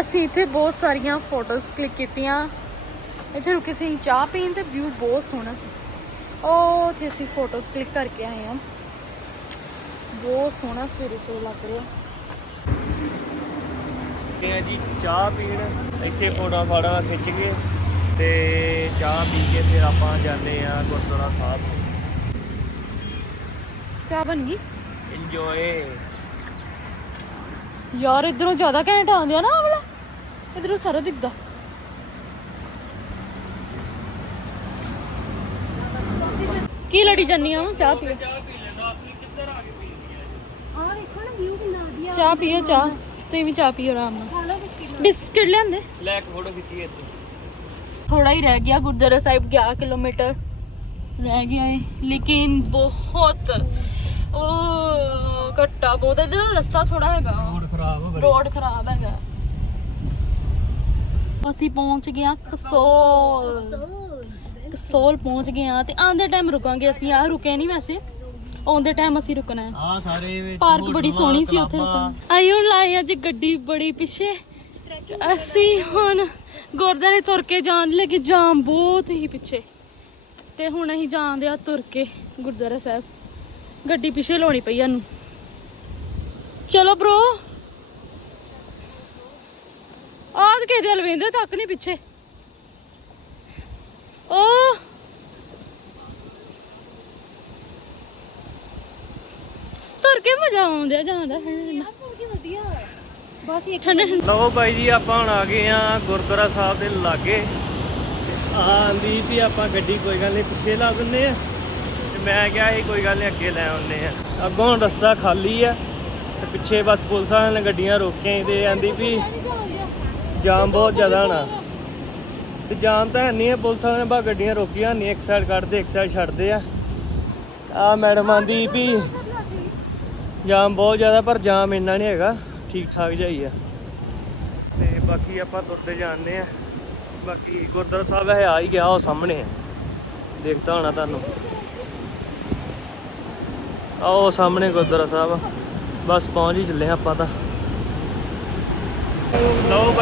ਅਸੀਂ ਇੱਥੇ ਬਹੁਤ ਸਾਰੀਆਂ ਫੋਟੋਜ਼ ਕਲਿੱਕ ਕੀਤੀਆਂ। ਇੱਥੇ ਰੁਕੇ ਸੀ ਚਾਹ ਪੀਣ ਤੇ ਵਿਊ ਬਹੁਤ ਸੋਹਣਾ ਸੀ। ਉਹ ਇੱਥੇ ਅਸੀਂ ਫੋਟੋਜ਼ ਕਲਿੱਕ ਕਰਕੇ ਆਏ ਹਾਂ। ਬਹੁਤ ਸੋਹਣਾ ਸਵੇਰੇ ਸਵੇਰੇ ਲੱਗ ਰਿਹਾ। ਆ ਜੀ ਚਾਹ ਪੀਣ। ਇੱਥੇ ਫੋਟੋ ਫਾੜਾ ਖਿੱਚ ਕੇ ਤੇ ਚਾਹ ਪੀ ਕੇ ਫਿਰ ਆਪਾਂ ਜਾਂਦੇ ਆ ਗੁਰਦੁਆਰਾ ਸਾਹਿਬ। ਚਾਹ ਬਣ ਗਈ? ਇੰਜੋਏ ਯਾਰ ਇਧਰੋਂ ਜ਼ਿਆਦਾ ਘੈਂਟ ਆਉਂਦੇ ਆ ਨਾ ਆਹ ਵਾਲਾ ਇਧਰੋਂ ਸਾਰਾ ਦਿਖਦਾ ਕੀ ਲੜੀ ਜਾਂਦੀ ਆ ਚਾਹ ਪੀਓ ਆ ਵੇਖੋ ਨਾ ਵਿਊ ਕਿੰਨਾ ਵਧੀਆ। ਚਾਹ ਪੀਓ ਚਾਹ। ਤੁਸੀਂ ਵੀ ਚਾਹ ਪੀਓ ਆਰਾਮ ਨਾਲ। ਖਾ ਲਓ। ਬਿਸਕਿਟ ਬਿਸਕਿਟ ਲਿਆਂਦੇ? ਲੈ ਕੇ ਫੋਟੋ ਖਿੱਚੀ ਇੱਥੇ। ਥੋੜਾ ਹੀ ਰਹਿ ਗਿਆ ਗੁਰਦੁਆਰਾ ਸਾਹਿਬ 11 ਕਿਲੋਮੀਟਰ। ਰਹਿ ਗਿਆ ਹੈ ਲੇਕਿਨ ਬਹੁਤ ਉਹ ਘੱਟਾ ਬਹੁਤ ਇਧਰ ਰਸਤਾ ਥੋੜਾ ਹੈਗਾ। ਖਰਾਬ ਹੋ ਰੋਡ ਖਰਾਬ ਹੈਗਾ। ਅਸੀਂ ਪਹੁੰਚ ਗਏ ਹਾਂ ਕਸੋਲ। ਕਸੋਲ ਪਹੁੰਚ ਗਏ ਹਾਂ ਤੇ ਆਂਦੇ ਟਾਈਮ ਰੁਕਾਂਗੇ ਅਸੀਂ। ਆ ਰੁਕੇ ਨਹੀਂ ਵੈਸੇ। ਆਉਂਦੇ ਟਾਈਮ ਅਸੀਂ ਰੁਕਣਾ ਹੈ। ਆ ਸਾਰੇ ਵਿੱਚ ਪਾਰਕ ਬੜੀ ਸੋਹਣੀ ਸੀ ਉੱਥੇ। ਰੁਕਣ। ਆਇਓ ਲਾਏ ਅੱਜ ਗੱਡੀ ਬੜੀ ਪਿੱਛੇ। ਅਸੀਂ ਹੁਣ ਗੁਰਦਾਰੇ ਤੁਰ ਕੇ ਜਾਣ ਲੱਗੇ। ਜਾਮ ਬਹੁਤ ਹੀ ਪਿੱਛੇ। ਤੇ ਹੁਣ ਅਸੀਂ ਜਾਂਦੇ ਆ ਤੁਰ ਕੇ ਗੁਰਦੁਆਰਾ ਸਾਹਿਬ। ਗੱਡੀ ਪਿੱਛੇ ਲਾਉਣੀ ਪਈ ਸਾਨੂੰ। ਚਲੋ ਬ్రో ਆਦ ਕੇ ਦੇ ਲਵੇਂਦੇ ਤੱਕ ਨਹੀਂ ਪਿੱਛੇ। ਓ। ਤੁਰ ਕੇ ਮਜ਼ਾ ਆਉਂਦਾ ਜਾਂਦਾ ਕੀ ਵਧੀਆ ਬਸ ਇਹ ਠੰਡੇ ਲਓ ਬਾਈ ਜੀ ਆਪਾਂ ਹੁਣ ਆ ਗਏ ਆ ਗੁਰਦੁਆਰਾ ਸਾਹਿਬ ਦੇ ਲਾਗੇ। ਆਂਦੀ ਵੀ ਆਪਾਂ ਗੱਡੀ ਕੋਈ ਗੱਲ ਨਹੀਂ ਪਿੱਛੇ ਲਾ ਦਿੰਨੇ ਆ। ਤੇ ਮੈਂ ਕਿਹਾ ਸੀ ਕੋਈ ਗੱਲ ਨਹੀਂ ਅੱਗੇ ਲੈ ਆਉਨੇ ਆ। ਅੱਗੋਂ ਹੁਣ ਰਸਤਾ ਖਾਲੀ ਆ ਤੇ ਪਿੱਛੇ ਬਸ ਪੁਲਿਸ ਵਾਲਿਆਂ ਨੇ ਗੱਡੀਆਂ ਰੋਕੀਆਂ ਤੇ ਆਂਦੀ ਵੀ ਜਾਮ ਬਹੁਤ ਜ਼ਿਆਦਾ ਹੋਣਾ। ਤੇ ਜਾਮ ਤਾਂ ਹੈ ਨਹੀਂ ਹੈ, ਪੁਲਿਸ ਵਾਲਿਆਂ ਨੇ ਬਾ ਗੱਡੀਆਂ ਰੋਕੀਆਂ ਨਹੀਂ ਇੱਕ ਸਾਈਡ ਕੱਢਦੇ, ਇੱਕ ਸਾਈਡ ਛੱਡਦੇ ਆ। ਆ ਮੈਡਮ ਆਂਦੀ ਵੀ ਜਾਮ ਬਹੁਤ ਜ਼ਿਆਦਾ, ਪਰ ਜਾਮ ਇੰਨਾ ਨਹੀਂ ਹੈਗਾ ਠੀਕ ਠਾਕ ਜਾਈ ਆ। ਤੇ ਬਾਕੀ ਆਪਾਂ ਤੁਰਦੇ ਜਾਂਦੇ ਆ। ਬਾਕੀ ਗੁਰਦੁਆਰਾ ਸਾਹਿਬ ਹੈ ਆ ਹੀ ਗਿਆ, ਉਹ ਸਾਹਮਣੇ ਆ। ਦੇਖਦਾ ਹੋਣਾ ਤੁਹਾਨੂੰ। ਆਹ ਉਹ ਸਾਹਮਣੇ ਗੁਰਦੁਆਰਾ ਸਾਹਿਬ ਬਸ ਪਹੁੰਚ ਹੀ ਚੱਲੇ ਆ ਆਪਾਂ ਤਾਂ।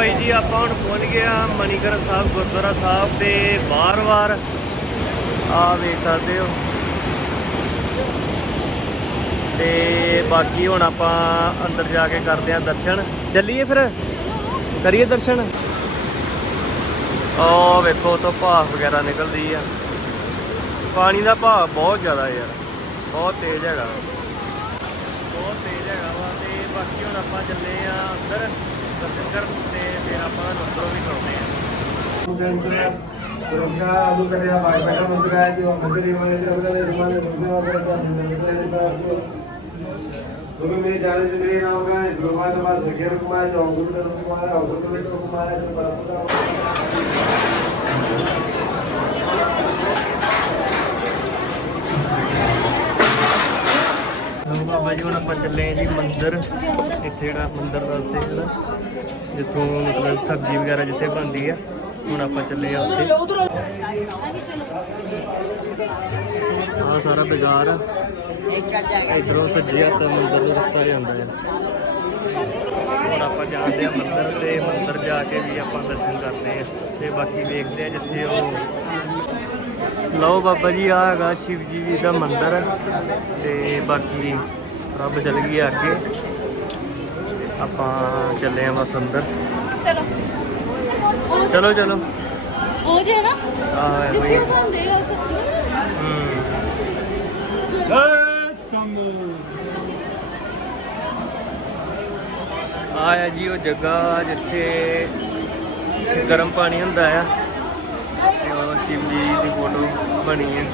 ਬਾਈ ਜੀ, ਆਪਾਂ ਹੁਣ ਪਹੁੰਚ ਗਏ ਆ ਮਨੀਕਰਨ ਸਾਹਿਬ, ਗੁਰਦੁਆਰਾ ਸਾਹਿਬ ਦੇ ਬਾਰ-ਬਾਰ ਆ ਵੇਖ ਸਕਦੇ ਹੋ। ਤੇ ਬਾਕੀ ਹੁਣ ਆਪਾਂ ਅੰਦਰ ਜਾ ਕੇ ਕਰਦੇ ਆ ਦਰਸ਼ਨ। ਚੱਲੀਏ ਫਿਰ? ਕਰੀਏ ਦਰਸ਼ਨ? ਉਹ ਵੇਖੋ ਤੋਂ ਭਾਫ ਵਗੈਰਾ ਨਿਕਲਦੀ ਆ। ਪਾਣੀ ਦਾ ਭਾਅ ਬਹੁਤ ਜ਼ਿਆਦਾ ਯਾਰ। ਬਹੁਤ ਤੇਜ਼ ਹੈਗਾ। ਬਹੁਤ ਤੇਜ਼ ਹੈਗਾ ਵਾ ਤੇ ਬਾਕੀ ਹੁਣ ਆਪਾਂ ਚੱਲੇ ਆ ਅੰਦਰ। ਦਰਸ਼ਨ ਕਰਨ ਤੇ ਫਿਰ ਆਪਾਂ ਅੰਦਰੋਂ ਵੀ ਕਰਦੇ ਆ सुरक्षा अधिकाऱ्या बायकाच्या मंत्र्याची मंत्री तुम्ही मी जाने श्री नाव काय श्लोकात मा सखेर कुमार अंकुर कुमार अवसर कुमार ਲਓ ਜੀ, ਹੁਣ ਆਪਾਂ ਚੱਲੇ ਆ ਜੀ ਮੰਦਿਰ। ਇੱਥੇ ਜਿਹੜਾ ਮੰਦਿਰ ਰਸਤੇ ਜਿਹੜਾ ਜਿੱਥੋਂ ਮਤਲਬ ਸਬਜ਼ੀ ਵਗੈਰਾ ਜਿੱਥੇ ਬਣਦੀ ਆ, ਹੁਣ ਆਪਾਂ ਚੱਲੇ ਆ ਉੱਥੇ। ਆ ਸਾਰਾ ਬਾਜ਼ਾਰ ਆ। ਇਧਰੋਂ ਸੱਜੇ ਹੱਥ ਮੰਦਿਰ ਦਾ ਰਸਤਾ ਜਾਂਦਾ ਹੈ ਹੁਣ ਆਪਾਂ ਜਾਂਦੇ ਆ ਮੰਦਿਰ ਤੇ, ਮੰਦਿਰ ਜਾ ਕੇ ਵੀ ਆਪਾਂ ਦਰਸ਼ਨ ਕਰਦੇ ਆ ਤੇ ਬਾਕੀ ਵੇਖਦੇ ਆ ਜਿੱਥੇ ਉਹ ਲਓ ਬਾਬਾ ਜੀ ਆ ਹੈਗਾ ਸ਼ਿਵ ਜੀ ਦਾ ਮੰਦਿਰ। ਤੇ ਬਾਕੀ ਰੱਬ ਚਲ ਗਈ ਅੱਗੇ। ਆਪਾਂ ਚੱਲੇ ਆ ਬਸ ਅੰਦਰ। ਚਲੋ। ਚਲੋ ਚਲੋ। ਉਹ ਜੇ ਨਾ। ਆ ਹੈ ਜਿੱਥੇ ਬਈ ਉਹ ਹੁੰਦੇ ਆ ਸੱਚੀ। ਹੈ। ਜੀ ਉਹ ਜਗ੍ਹਾ ਜਿੱਥੇ ਗਰਮ ਪਾਣੀ ਹੁੰਦਾ ਆ। ਤੇ ਉਹ ਸ਼ਿਵ ਜੀ ਦੀ ਫੋਟੋ ਬਣੀ ਹੈ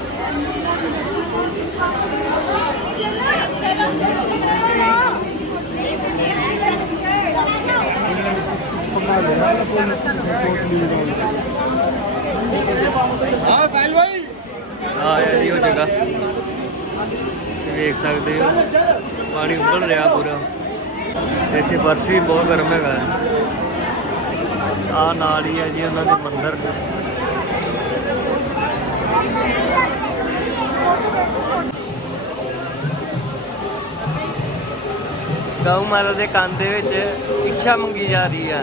ਆ ਹੈ ਜੀ ਉਹ ਜਗ੍ਹਾ ਵੇਖ ਸਕਦੇ ਹੋ। ਪਾਣੀ ਉੱਬਲ ਰਿਹਾ ਪੂਰਾ। ਇੱਥੇ ਬਰਫ਼ ਵੀ ਬਹੁਤ ਗਰਮ ਹੈਗਾ ਆ ਨਾਲ ਹੀ ਹੈ ਜੀ ਉਹਨਾਂ ਦੇ ਮੰਦਿਰ। ਗਊ ਮਾਤਾ ਦੇ ਕੰਨ ਦੇ ਵਿੱਚ ਇੱਛਾ ਮੰਗੀ ਜਾ ਰਹੀ ਆ।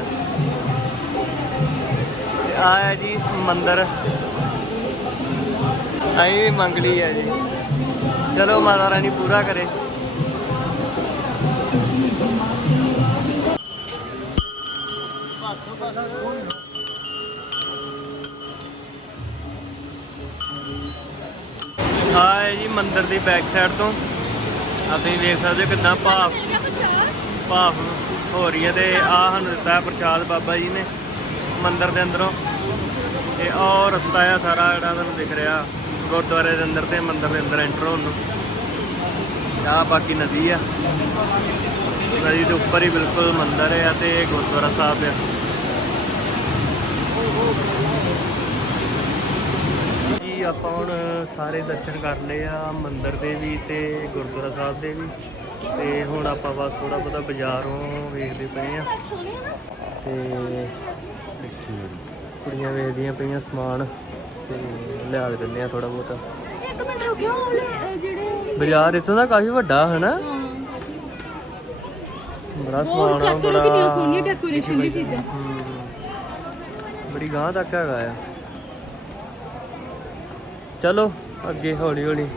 ਆ ਹੈ ਜੀ ਮੰਦਰ। ਅਸੀਂ ਵੀ ਮੰਗ ਲਈ ਹੈ ਜੀ। ਚਲੋ ਮਾਤਾ ਰਾਣੀ ਪੂਰਾ ਕਰੇ। ਆ ਹੈ ਜੀ ਮੰਦਿਰ ਦੀ ਬੈਕ ਸਾਈਡ ਤੋਂ। ਆ ਤੁਸੀਂ ਵੇਖ ਸਕਦੇ ਹੋ ਕਿੰਨਾ ਭਾਵ ਭਾਫ ਹੋ ਰਹੀ ਹੈ ਤੇ ਆਹ ਸਾਨੂੰ ਦਿੱਤਾ ਪ੍ਰਸ਼ਾਦ ਬਾਬਾ ਜੀ ਨੇ ਮੰਦਿਰ ਦੇ ਅੰਦਰੋਂ। ਤੇ ਉਹ ਰਸਤਾ ਆ ਸਾਰਾ ਜਿਹੜਾ ਤੁਹਾਨੂੰ ਦਿਖ ਰਿਹਾ, ਗੁਰਦੁਆਰੇ ਦੇ ਅੰਦਰ ਤੇ ਮੰਦਿਰ ਦੇ ਅੰਦਰ ਐਂਟਰ ਹੋਣ ਨੂੰ। ਆ ਬਾਕੀ ਨਦੀ ਆ। ਨਦੀ ਦੇ ਉੱਪਰ ਹੀ ਬਿਲਕੁਲ ਮੰਦਿਰ ਹੈ ਤੇ ਗੁਰਦੁਆਰਾ ਸਾਹਿਬ ਆ। ਜੀ, ਆਪਾਂ ਹੁਣ ਸਾਰੇ ਦਰਸ਼ਨ ਕਰ ਲਏ ਆ ਮੰਦਿਰ ਦੇ ਵੀ ਤੇ ਗੁਰਦੁਆਰਾ ਸਾਹਿਬ ਦੇ ਵੀ। ਤੇ ਹੁਣ ਆਪਾਂ ਬਸ ਥੋੜਾ ਬਹੁਤਾ ਬਾਜ਼ਾਰੋਂ ਵੇਖਦੇ ਪਏ ਆ ਤੇ ਕੁੜੀਆਂ ਵੇਚਦੀਆਂ ਪਈਆਂ ਸਮਾਨ ਤੇ ਲਿਆ ਕੇ ਦਿੰਦੇ ਆ ਥੋੜਾ ਬਹੁਤਾ। ਇੱਕ ਮਿੰਟ ਰੁਕਿਓ ਉਹਲੇ ਜਿਹੜੇ ਬਾਜ਼ਾਰ ਇੱਥੋਂ ਦਾ ਕਾਫੀ ਵੱਡਾ ਹੈ ਨਾ ਬੜਾ ਸਮਾਨ ਆ ਬੜਾ ਡੈਕੋਰੇਸ਼ਨ ਦੀ ਚੀਜ਼ਾਂ। ਬੜੀ ਗਾਂ ਤੱਕ ਹੈਗਾ ਆ। ਚਲੋ ਅੱਗੇ ਹੌਲੀ ਹੌਲੀ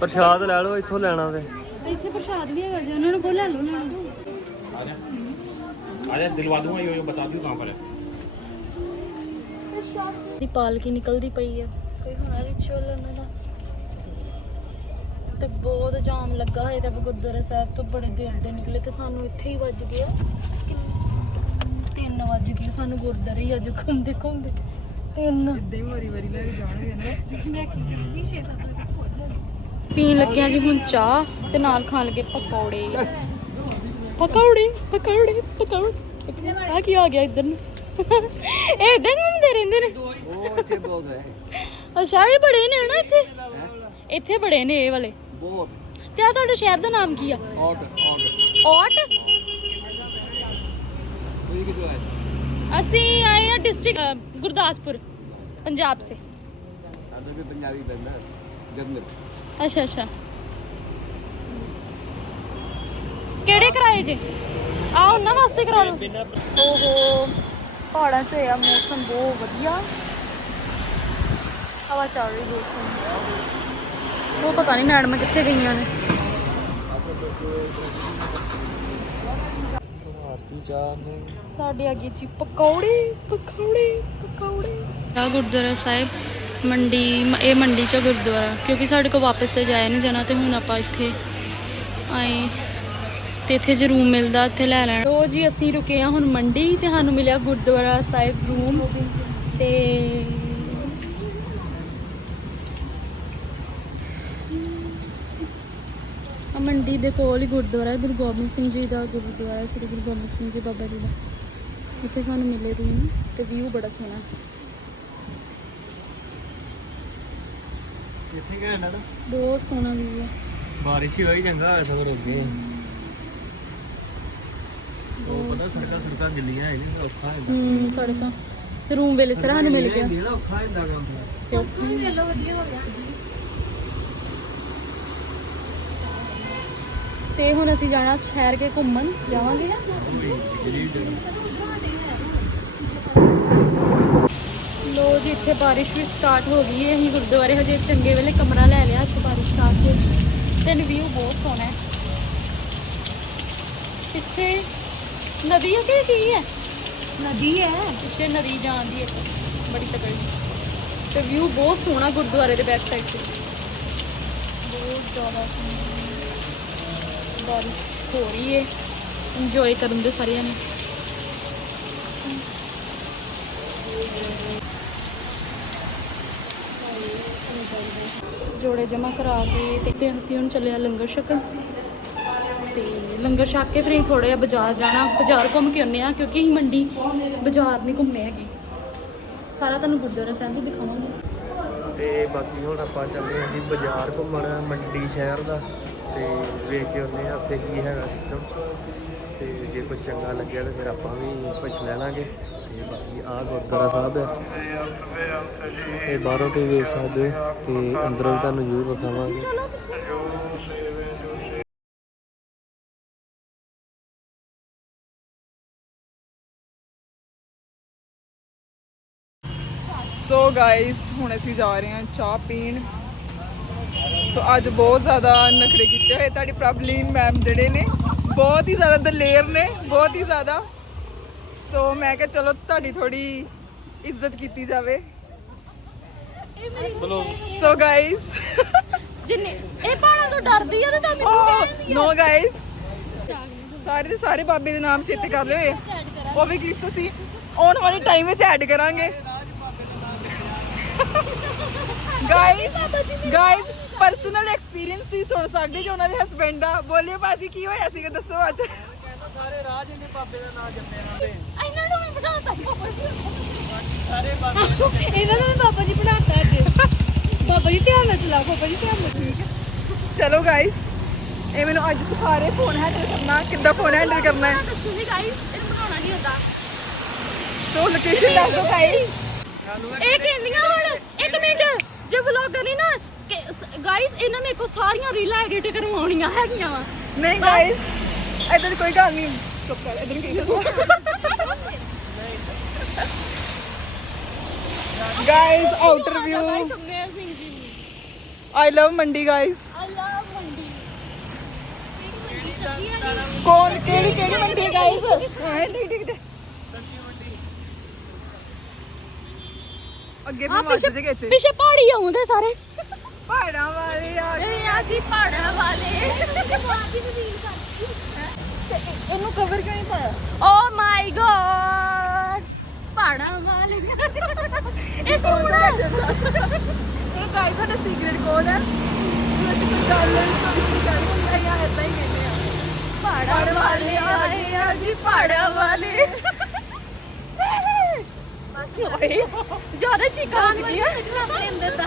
ਪ੍ਰਸ਼ਾਦ ਲੈ ਲਓ ਇੱਥੋਂ ਲੈਣਾ ਤੇ ਇੱਥੇ ਪ੍ਰਸ਼ਾਦ ਵੀ ਹੈਗਾ ਜੀ ਉਹਨਾਂ ਨੂੰ ਕੋ ਲੈ ਲਓ ਨਾਲ अरे दिलवा दूंगा ये ये बता दूं कहाँ पर है ਦੀ ਪਾਲਕੀ ਨਿਕਲਦੀ ਪਈ ਆ ਕੋਈ ਹੋਣਾ ਰਿਚੁਅਲ ਉਹਨਾਂ ਦਾ ਤੇ ਬਹੁਤ ਜਾਮ ਲੱਗਾ ਹੋਇਆ ਤੇ ਗੁਰਦੁਆਰਾ ਸਾਹਿਬ ਤੋਂ ਬੜੇ ਦੇਰ ਦੇ ਨਿਕਲੇ ਤੇ ਸਾਨੂੰ ਇੱਥੇ ਹੀ ਵੱਜ ਗਿਆ 3 ਵੱਜ ਗਏ ਸਾਨੂੰ ਗੁਰਦੁਆਰੇ ਹੀ ਅੱਜ ਘੁੰਮਦੇ ਘੁੰਮਦੇ ਤਿੰਨ ਇਦਾਂ ਹੀ ਵਾਰੀ ਵਾਰੀ ਲੈ ਕੇ ਜਾਣਗੇ ਨਾ ਮੈਂ ਕੀ ਕਹਿੰਦੀ 6-7 ਵਜੇ ਪਹੁੰਚ ਜਾਣੀ ਪੀਣ ਲੱਗਿਆ ਜੀ ਹੁਣ ਚਾਹ ਤੇ ਨਾਲ ਖਾਣ ਲੱਗੇ ਪਕੌੜੇ। ਪਕੌੜੇ ਪਕੌੜੇ ਪਕੌੜੇ। ਆ ਕੀ ਆ ਗਿਆ ਇੱਧਰ ਨੂੰ? ਇਹ ਇਦਾਂ ਘੁੰਮਦੇ ਰਹਿੰਦੇ ਨੇ। ਉਹ ਇੱਥੇ ਬਹੁਤ ਹੈ ਅੱਛਾ, ਇਹ ਬੜੇ ਨੇ ਹਨਾ ਇੱਥੇ? ਇੱਥੇ ਬੜੇ ਨੇ ਇਹ ਵਾਲੇ। ਬਹੁਤ ਤੇ ਆ ਤੁਹਾਡੇ ਸ਼ਹਿਰ ਦਾ ਨਾਮ ਕੀ ਆ? ਆਟ ਆਟ ਔਟ। ਅਸੀਂ ਆਏ ਆ ਡਿਸਟ੍ਰਿਕਟ ਗੁਰਦਾਸਪੁਰ, ਪੰਜਾਬ ਸੇ। ਸਾਡੇ ਵੀ ਪੰਜਾਬੀ ਬੰਦਾ ਜੰਨਤ ਅੱਛਾ ਅੱਛਾ। ਕਿਹੜੇ ਕਿਰਾਏ ਜੇ? ਆ ਉਹਨਾਂ ਵਾਸਤੇ ਕਰਾ ਲਓ। ਓਹੋ ਪਹਾੜਾਂ 'ਚ ਆ ਮੌਸਮ ਬਹੁਤ ਵਧੀਆ। ਹਵਾ ਚੱਲ ਰਹੀ ਬਹੁਤ ਸੋਹਣੀ। ਉਹ ਪਤਾ ਨਹੀਂ ਮੈਡਮ ਕਿੱਥੇ ਗਈਆਂ ਨੇ। ਭਾਰਤੀ ਚਾਹ ਨੇ। ਸਾਡੇ ਅੱਗੇ ਜੀ ਪਕੌੜੇ ਪਕੌੜੇ ਪਕੌੜੇ। ਆ ਗੁਰਦੁਆਰਾ ਸਾਹਿਬ। ਮੰਡੀ ਮ- ਇਹ ਮੰਡੀ ਚ ਆ ਗੁਰਦੁਆਰਾ, ਕਿਉਂਕਿ ਸਾਡੇ ਕੋਲ ਵਾਪਸ ਤੇ ਜਾਇਆ ਨਹੀਂ ਜਾਣਾ ਤੇ ਹੁਣ ਆਪਾਂ ਇੱਥੇ ਆਏ ਤੇ ਇੱਥੇ ਜੇ ਰੂਮ ਮਿਲਦਾ, ਇੱਥੇ ਲੈ ਲੈਣਾ। ਲੋ ਜੀ ਅਸੀਂ ਰੁਕੇ ਆ ਹੁਣ ਮੰਡੀ, ਤੇ ਸਾਨੂੰ ਮਿਲਿਆ ਗੁਰਦੁਆਰਾ ਸਾਹਿਬ ਰੂਮ ਤੇ ਮੰਡੀ ਦੇ ਕੋਲ ਹੀ ਗੁਰਦੁਆਰਾ ਹੈ, ਗੁਰੂ ਗੋਬਿੰਦ ਸਿੰਘ ਜੀ ਦਾ ਗੁਰਦੁਆਰਾ ਸ੍ਰੀ ਗੁਰੂ ਗੋਬਿੰਦ ਸਿੰਘ ਜੀ ਬਾਬਾ ਜੀ ਦਾ। ਇੱਥੇ ਸਾਨੂੰ ਮਿਲੇ ਰੂਮ ਤੇ ਵਿਊ ਬੜਾ ਸੋਹਣਾ ਕਿੱਥੇ ਗਏ ਨਾ ਬਹੁਤ ਸੋਹਣਾ ਵਿਊ ਹੈ। ਬਾਰਿਸ਼ ਹੀ ਹੋਈ ਚੰਗਾ ਹੋਇਆ ਸਗੋਂ ਰੁਕ ਗਏ। ਉਹ ਪਤਾ ਸੜਕਾਂ ਸੜਕਾਂ ਗਿੱਲੀਆਂ ਹੈ ਨਹੀਂ ਔਖਾ ਹੁੰਦਾ ਹੂੰ ਸੜਕਾਂ। ਤੇ ਰੂਮ ਵੇਲੇ ਸਰ ਸਾਨੂੰ ਮਿਲ ਗਿਆ। ਜਿਹੜਾ ਔਖਾ ਹੁੰਦਾ ਕੰਮ। ਤੇ ਉੱਥੇ ਚਲੋ ਵਧੀਆ ਹੋ ਗਿਆ। ਤੇ ਹੁਣ ਅਸੀਂ ਜਾਣਾ ਠਹਿਰ ਕੇ ਘੁੰਮਣ। ਜਾਵਾਂਗੇ? ਲੋ ਜੀ ਇੱਥੇ ਬਾਰਿਸ਼ ਵੀ ਸਟਾਰਟ ਹੋ ਗਈ ਹੈ। ਅਸੀਂ ਗੁਰਦੁਆਰੇ ਹਜੇ ਚੰਗੇ ਵੇਲੇ ਕਮਰਾ ਲੈ ਲਿਆ ਇੱਥੇ ਬਾਰਿਸ਼ ਸਟਾਰਟ ਹੋ ਗਈ। ਤੇ ਵਿਊ ਬਹੁਤ ਸੋਹਣਾ ਹੈ। ਪਿੱਛੇ ਨਦੀ ਹੈ ਕਿ ਕੀ ਹੈ? ਨਦੀ ਹੈ। ਪਿੱਛੇ ਨਦੀ ਜਾਂਦੀ ਹੈ। ਬੜੀ ਤਕੜੀ। ਤੇ ਵਿਊ ਬਹੁਤ ਸੋਹਣਾ ਗੁਰਦੁਆਰੇ ਦੇ ਬੈਕ ਸਾਈਡ ਤੇ। ਬਹੁਤ ਜ਼ਿਆਦਾ ਸੋਹਣਾ ਬਾਰਿਸ਼ ਹੋ ਰਹੀ ਹੈ। ਇੰਜੋਏ ਕਰਨ ਦੇ ਸਾਰਿਆਂ ਨੇ। ਜੋੜੇ ਜਮਾ ਕਰਾ ਕੇ ਤੇ- ਤੇ ਅਸੀਂ ਹੁਣ ਚੱਲੇ ਆ ਲੰਗਰ ਛਕਣ। ਤੇ ਲੰਗਰ ਛਕ ਕੇ ਫਿਰ ਅਸੀਂ ਥੋੜਾ ਜਿਹਾ ਬਾਜ਼ਾਰ ਜਾਣਾ। ਬਾਜ਼ਾਰ ਘੁੰਮ ਕੇ ਆਉਂਦੇ ਆ ਕਿਉਂਕਿ ਅਸੀਂ ਮੰਡੀ, ਬਾਜ਼ਾਰ ਨਹੀਂ ਘੁੰਮੇ ਹੈਗੇ। ਸਾਰਾ ਤੁਹਾਨੂੰ ਗੁਰਦੁਆਰਾ ਸਾਹਿਬ ਵੀ ਦਿਖਾਵਾਂਗੇ। ਤੇ ਬਾਕੀ ਹੁਣ ਆਪਾਂ ਚੱਲੇ ਹਾਂ ਜੀ ਬਾਜ਼ਾਰ ਘੁੰਮਣ, ਮੰਡੀ ਸ਼ਹਿਰ ਦਾ। ਤੇ ਵੇਖ ਕੇ ਆਉਂਦੇ ਹਾਂ ਉੱਥੇ ਕੀ ਹੈਗਾ ਸਿਸਟਮ ਤੇ ਜੇ ਕੁਝ ਚੰਗਾ ਲੱਗਿਆ ਤਾਂ ਫਿਰ ਆਪਾਂ ਵੀ ਕੁਝ ਲੈ ਲਾਂਗੇ। ਤੇ ਬਾਕੀ ਆ ਗੁਰਦੁਆਰਾ ਸਾਹਿਬ ਹੈ। ਇਹ ਬਾਹਰੋਂ ਤੁਸੀਂ ਵੇਖ ਸਕਦੇ ਤੇ ਅੰਦਰੋਂ ਤੁਹਾਨੂੰ ਜ਼ਰੂਰ ਵਿਖਾਵਾਂਗੇ। ਸੋ ਗਾਇਸ ਹੁਣ ਅਸੀਂ ਜਾ ਰਹੇ ਹਾਂ ਚਾਹ ਪੀਣ। ਸੋ ਅੱਜ ਬਹੁਤ ਜ਼ਿਆਦਾ ਨਖਰੇ ਕੀਤੇ ਹੋਏ ਤੁਹਾਡੀ ਪ੍ਰਬਲੀਨ ਮੈਮ ਜਿਹੜੇ ਨੇ। ਬਹੁਤ ਹੀ ਜ਼ਿਆਦਾ ਦਲੇਰ ਨੇ ਬਹੁਤ ਹੀ ਜ਼ਿਆਦਾ। ਸੋ ਮੈਂ ਕਿਹਾ ਚਲੋ ਤੁਹਾਡੀ ਥੋੜੀ ਇੱਜ਼ਤ ਕੀਤੀ ਜਾਵੇ। ਸੋ ਗਾਇਸ ਜਿੰਨੇ ਇਹ ਪਾਣਾ ਤੋਂ ਡਰਦੀ ਆ ਤੇ ਤਾਂ ਮੈਨੂੰ ਕਹਿੰਦੀ ਨੋ ਗਾਇਸ ਸਾਰੇ ਦੇ ਸਾਰੇ ਬਾਬੇ ਦੇ ਨਾਮ ਚੇਤੇ ਕਰ ਲਿਓ। ਉਹ ਵੀ ਕਲਿੱਪ ਅਸੀਂ ਆਉਣ ਵਾਲੇ ਟਾਈਮ ਵਿੱਚ ਐਡ ਕਰਾਂਗੇ। ਗਾਇਸ ਗਾਇਸ ਪਰਸਨਲ ਐਕਸਪੀਰੀਅੰਸ ਤੁਸੀਂ ਸੁਣ ਸਕਦੇ ਜੋ ਉਹਨਾਂ ਦੇ ਹਸਬੰਡ ਦਾ। ਬੋਲਿਓ ਬਾਜੀ ਕੀ ਹੋਇਆ ਸੀਗਾ? ਦੱਸੋ ਅੱਜ। ਇਹਨਾਂ ਨੂੰ ਵੀ ਬਣਾਤਾ ਸਾਰੇ ਬਾਬਾ ਇਹਨਾਂ ਨੂੰ ਵੀ ਬਾਬਾ ਜੀ ਬਣਾਤਾ ਅੱਜ। ਬਾਬਾ ਜੀ ਧਿਆਨ ਨਾਲ ਚਲਾਓ ਬਾਬਾ ਜੀ ਧਿਆਨ ਨਾਲ। ਠੀਕ ਹੈ। ਚਲੋ ਗਾਇਸ ਇਹ ਮੈਨੂੰ ਅੱਜ ਸਿਖਾ ਰਹੇ ਫੋਨ ਹੈਂਡਲ ਕਰਨਾ ਕਿੱਦਾਂ ਫੋਨ ਹੈਂਡਲ ਕਰਨਾ ਹੈ। ਦੱਸੂਗੀ ਗਾਇਸ ਇਹਨੂੰ ਬਣਾਉਣਾ ਨਹੀਂ ਹੁੰਦਾ। ਸੋ ਲੋਕੇਸ਼ਨ ਦੱਸ ਦਿਓ ਗਾਇਸ ਇਹ ਕਹਿੰਦੀਆਂ ਹੁਣ ਇੱਕ ਮਿੰਟ ਜੇ ਵਲੌਗਰ ਨਹੀਂ ਨਾ ਗਾਇਸ ਇਹਨਾਂ ਮੇਰੇ ਕੋ ਸਾਰੀਆਂ ਰੀਲਾਂ ਐਡਿਟ ਕਰਵਾਉਣੀਆਂ ਹੈਗੀਆਂ ਵਾ। ਨਹੀਂ ਗਾਇਸ ਦੀ ਕੋਈ ਗੱਲ ਨਹੀਂ। ਚੁੱਪ ਕਰ ਇਦਾਂ ਕੀ guys outer view guys amazing ਜੀ I love Mandi guys I love Mandi ਕੌਣ? ਕਿਹੜੀ ਕਿਹੜੀ ਮੰਡੀ ਗਾਇਸ ਹਾਂ ਠੀਕ ਠੀਕ ਠੀਕ ਅੱਗੇ ਵੀ ਮਾਰ ਪਿੱਛੇ ਦੇ ਇੱਥੇ। ਪਿੱਛੇ ਪਹਾੜੀ ਆਉਂਦੇ ਸਾਰੇ। ਪਹਾੜਾਂ ਵਾਲੇ ਆ ਇਹ ਆ ਜੀ ਪਹਾੜਾਂ ਵਾਲੇ। ਇਹਨੂੰ ਕਵਰ ਕਿਉਂ ਨਹੀਂ ਪਾਇਆ? ਓ ਮਾਈ ਗॉड ਪਹਾੜਾਂ ਵਾਲੇ। ਇਹ ਦਾ? ਇਹ ਗਾਇਸ ਸਾਡਾ ਸੀਕ੍ਰੀਟ ਕੋਡ ਹੈ। ਜੇ ਅਸੀਂ ਕੋਈ ਗੱਲ ਨਹੀਂ ਚੋਰੀ ਕਰ ਹੁੰਦੀ ਆ ਇਦਾਂ ਹੀ ਕਹਿੰਦੇ ਆ। ਪਹਾੜਾਂ ਵਾਲੇ ਆਏ ਆ ਜੀ ਪਹਾੜਾਂ ਵਾਲੇ। ਓਏ ਜ਼ਿਆਦਾ ਚੀਕਾਂ ਵੱਜ ਗਈਆਂ। ਅੰਦਰ ਦਾ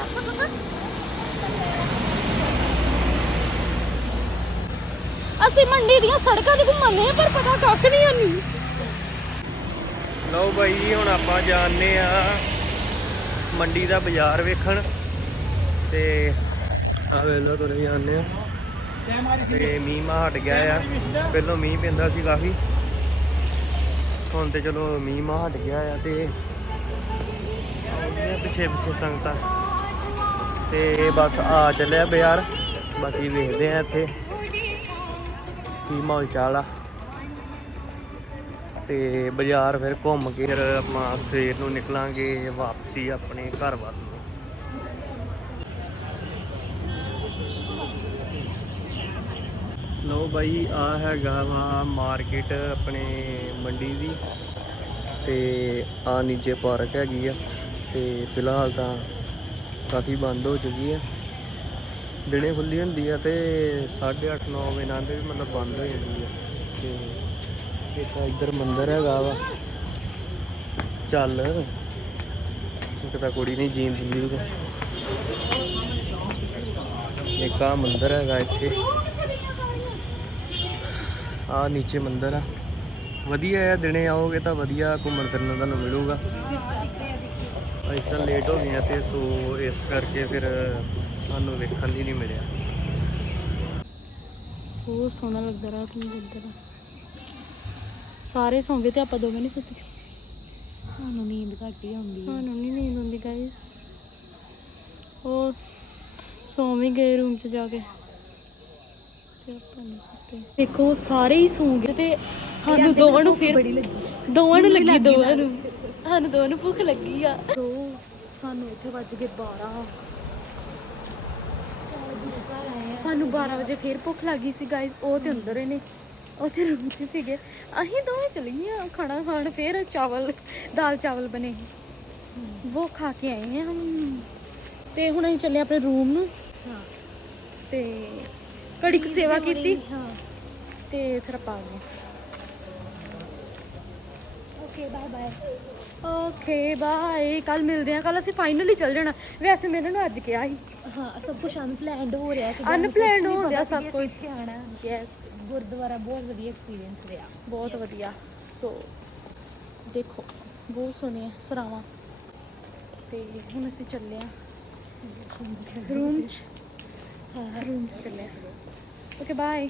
ਅਸੀਂ ਮੰਡੀ ਦੀਆਂ ਸੜਕਾਂ ਤੇ ਘੁੰਮਣੇ ਆ ਪਰ ਪਤਾ ਕੱਖ ਨਹੀਂ ਆਨੀ ਲਓ ਬਾਈ ਜੀ ਹੁਣ ਆਪਾਂ ਜਾਣਦੇ ਆ ਮੰਡੀ ਦਾ ਬਾਜ਼ਾਰ ਵੇਖਣ। ਤੇ ਆ ਵੇਲੋ ਤੁਰੇ ਜਾਂਦੇ ਆ ਤੇ ਮੀਂਹ ਮਾ ਹਟ ਗਿਆ ਆ। ਪਹਿਲਾਂ ਮੀਂਹ ਪੈਂਦਾ ਸੀ ਕਾਫੀ। ਹੁਣ ਤੇ ਚਲੋ ਮੀਂਹ ਮਾ ਹਟ ਗਿਆ ਆ ਤੇ ਆਉਂਦੀਆਂ ਪਿੱਛੇ ਪਿੱਛੇ ਸੰਗਤਾਂ। ਤੇ ਬਸ ਆ ਚੱਲਿਆ ਬਾਜ਼ਾਰ। ਬਾਕੀ ਵੇਖਦੇ ਆ ਇੱਥੇ। ਕੀ ਮਾਹੌਲ ਚਾਲ ਆ? ਤੇ ਬਾਜ਼ਾਰ ਫਿਰ ਘੁੰਮ ਕੇ ਫਿਰ ਆਪਾਂ ਸਵੇਰ ਨੂੰ ਨਿਕਲਾਂਗੇ ਵਾਪਸੀ ਆਪਣੇ ਘਰ ਵੱਲ ਨੂੰ। ਲੋ ਬਾਈ, ਆ ਹੈਗਾ ਵਾ ਮਾਰਕੀਟ ਆਪਣੇ ਮੰਡੀ ਦੀ। ਤੇ ਆ ਨੀਚੇ ਪਾਰਕ ਹੈਗੀ ਆ। ਤੇ ਫਿਲਹਾਲ ਤਾਂ ਕਾਫੀ ਬੰਦ ਹੋ ਚੁੱਕੀ ਆ। ਦਿਨੇ ਖੁੱਲੀ ਹੁੰਦੀ ਆ ਤੇ 8:30 9 ਵਜੇ ਨਾਲ ਵੀ ਮਤਲਬ ਬੰਦ ਹੋ ਜਾਂਦੀ ਆ। ਤੇ ਇੱਕ ਤਾਂ ਇੱਧਰ ਮੰਦਿਰ ਹੈਗਾ ਵਾ। ਚੱਲ। ਇੱਕ ਤਾਂ ਕੁੜੀ ਨਹੀਂ ਜੀਣ ਦਿੰਦੀ ਇੱਕ ਆ ਮੰਦਿਰ ਹੈਗਾ ਇੱਥੇ। ਆ ਨੀਚੇ ਮੰਦਿਰ ਆ। ਵਧੀਆ ਆ ਦਿਨੇ ਆਓਗੇ ਤਾਂ ਵਧੀਆ ਘੁੰਮਣ ਫਿਰਨ ਦਾ ਤੁਹਾਨੂੰ ਮਿਲੂਗਾ। ਅਸੀਂ ਤਾਂ ਲੇਟ ਹੋ ਗਏ ਤੇ ਸੋ ਇਸ ਕਰਕੇ ਫਿਰ ਸਾਨੂੰ ਵੇਖਣ ਲਈ ਨਹੀਂ ਮਿਲਿਆ। ਬਹੁਤ ਸੋਹਣਾ ਲੱਗਦਾ ਰਾਤ ਨੂੰ ਗੁਰਦੁਆਰਾ ਸਾਰੇ ਸੌਂ ਗਏ ਤੇ ਆਪਾਂ ਦੋਵੇਂ ਨਹੀਂ ਸੁੱਤੇ। ਸਾਨੂੰ ਨੀਂਦ ਘੱਟ ਹੀ ਆਉਂਦੀ ਹੈ। ਸਾਨੂੰ ਨਹੀਂ ਨੀਂਦ ਆਉਂਦੀ ਗਾਇਸ ਉਹ ਸੌਂ ਵੀ ਗਏ ਰੂਮ 'ਚ ਜਾ ਕੇ। ਤੇ ਆਪਾਂ ਨਹੀਂ ਸੁੱਤੇ। ਦੇਖੋ ਸਾਰੇ ਹੀ ਸੌਂ ਗਏ ਤੇ ਸਾਨੂੰ ਦੋਵਾਂ ਨੂੰ ਫਿਰ ਦੋਵਾਂ ਨੂੰ ਲੱਗੀ ਦੋਵਾਂ ਨੂੰ। ਸਾਨੂੰ ਦੋਵਾਂ ਨੂੰ ਭੁੱਖ ਲੱਗੀ ਆ। ਸਾਨੂੰ ਇੱਥੇ ਵੱਜ ਗਏ 12 ਸਾਨੂੰ 12 ਵਜੇ ਫੇਰ ਭੁੱਖ ਲੱਗੀ ਸੀ ਗਾਇਸ ਉਹ ਤੇ ਅੰਦਰ ਹੀ ਨੇ। ਤੇ ਰੂਮ 'ਚ ਸੀਗੇ। ਅਸੀਂ ਦੋਵੇਂ ਚਲੇ ਗਈਆਂ ਖਾਣਾ ਖਾਣ ਫੇਰ ਚਾਵਲ ਦਾਲ ਚਾਵਲ ਬਣੇ। ਉਹ ਖਾ ਕੇ ਆਏ ਹਾਂ ਹਮ। ਤੇ ਹੁਣ ਅਸੀਂ ਚੱਲੇ ਆਪਣੇ ਰੂਮ ਨੂੰ। ਹਾਂ। ਤੇ ਘੜੀ ਕੁ ਸੇਵਾ ਕੀਤੀ। ਹਾਂ। ਤੇ ਫਿਰ ਆਪਾਂ ਆ ਗਏ। Okay bye bye okay bye ਕੱਲ ਮਿਲਦੇ ਹਾਂ। ਕੱਲ ਅਸੀਂ ਫਾਈਨਲੀ ਚੱਲ ਜਾਣਾ। ਵੈਸੇ ਮੈਂ ਇਹਨਾਂ ਨੂੰ ਅੱਜ ਕਿਹਾ ਸੀ। ਹਾਂ ਸਭ ਕੁਝ ਅਨਪਲੈਨਡ ਹੋ ਰਿਹਾ ਸੀ Unplanned ਹੋ ਰਿਹਾ ਸਭ ਕੁਛ। ਆਣਾ ਯੈਸ ਗੁਰਦੁਆਰਾ ਬਹੁਤ ਵਧੀਆ ਐਕਸਪੀਰੀਅੰਸ ਰਿਹਾ। ਬਹੁਤ ਵਧੀਆ। ਸੋ ਦੇਖੋ ਬਹੁਤ ਸੋਹਣੀਆਂ ਸਰਾਵਾਂ। ਤੇ ਹੁਣ ਅਸੀਂ ਚੱਲੇ ਆ ਰੂਮ ਚ। ਹਾਂ ਰੂਮ ਚ ਚੱਲੇ ਆ ਓਕੇ ਬਾਏ